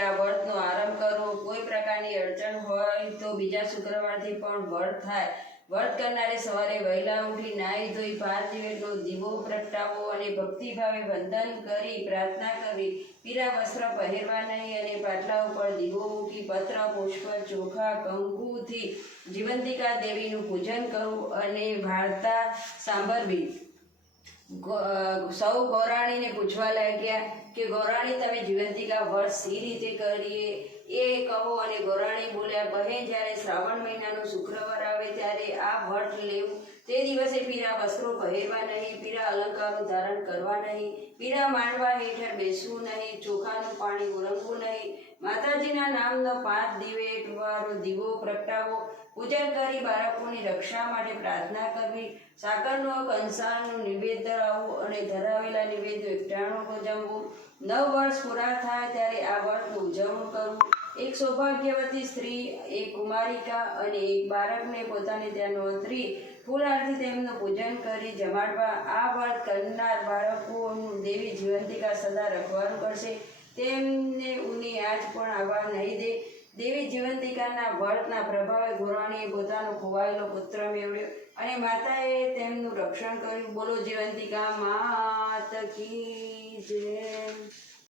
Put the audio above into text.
આ વ્રતનો આરંભ કરવો। કોઈ પ્રકારની અડચણ હોય તો બીજા શુક્રવારથી પણ વ્રત થાય। વ્રત કરનારે સવારે વહેલા ઉઠી નાહી ધોઈ 5 દિવેટનો દીવો પ્રગટાવવો અને ભક્તિભાવે વંદન કરી પ્રાર્થના કરવી। પીળા વસ્ત્ર પહેરવા નહીં અને પાટલા ઉપર દીવો મૂકી પત્ર પુષ્પ ચોખા કંકુથી જીવંતિકા દેવીનું પૂજન કરવું અને વાર્તા સાંભળવી। સૌ ગૌરાણીને પૂછવા લાગ્યા કે ગૌરાણી, તમે જીવંતિકા વ્રત સી રીતે કરીએ એ કહો। અને ગૌરાણી બોલ્યા, બહેન, જ્યારે શ્રાવણ મહિનાનો શુક્રવાર આવે ત્યારે આ વ્રત લેવું। તે દિવસે પીળા વસ્ત્રો પહેરવા નહીં, પીળા અલંકારો ધારણ કરવા નહીં, પીળા માંડવા હેઠળ બેસવું નહીં, ચોખાનું પાણી ઓળંગવું નહીં, માતાજીના નામનો 5 દિવેટ વાળો દીવો પ્રગટાવો, પૂજન કરી બાળકોની રક્ષા માટે પ્રાર્થના કરવી, સાકરનો કંસારનું નિવેદ ધરાવવું અને ધરાવેલા નિવેદનું એકટાણું જમવું। 9 વર્ષ પૂરા થાય ત્યારે આ વ્રતનું ઉજવણું કરવું। એક સૌભાગ્યવતી સ્ત્રી, એક કુમારિકા અને એક બાળકને પોતાને ત્યાં નોતરી ફૂલહારથી તેમનું પૂજન કરી જમાડવા। આ વ્રત કરનાર બાળકોનું દેવી જીવંતિકા સદા રખવાનું કરશે, તેમને ઊની આંચ પણ આવવા નહીં દે। દેવી જીવંતિકાના વ્રતના પ્રભાવે ગૌરાણીએ પોતાનો ખોવાયેલો પુત્ર મેળવ્યો અને માતાએ તેમનું રક્ષણ કર્યું। બોલો જીવંતિકા માત કી જય।